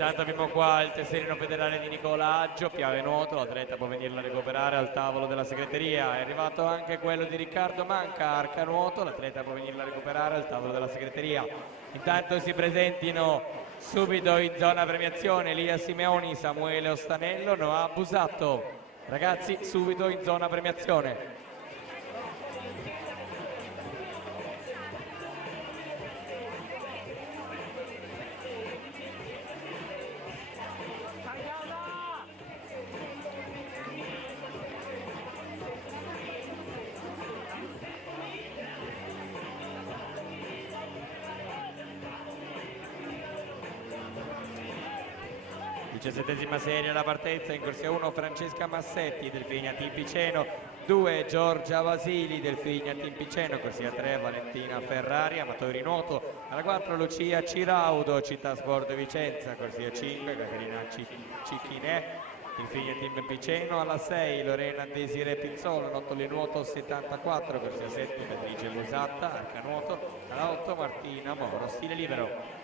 Intanto abbiamo qua il tesserino federale di Nicola Aggio, Piave nuoto, l'atleta può venirlo a recuperare al tavolo della segreteria. È arrivato anche quello di Riccardo Manca, arca nuoto, l'atleta può venirlo a recuperare al tavolo della segreteria. Intanto si presentino subito in zona premiazione Elia Simeoni, Samuele Ostanello, Noah Busatto. Ragazzi, subito in zona premiazione. Diciassettesima serie alla partenza, in corsia 1 Francesca Massetti del Figna Team Piceno, 2 Giorgia Vasili del Figna Team Piceno, corsia 3 Valentina Ferrari, amatori nuoto, alla 4 Lucia Ciraudo, Città Sport Vicenza, corsia 5 Caterina Cicchinè, il Figna Team Piceno, alla 6 Lorena Desiree Pizzolo, nottole nuoto 74, corsia 7 Beatrice Lusatta, arca nuoto, alla 8 Martina Moro, stile libero.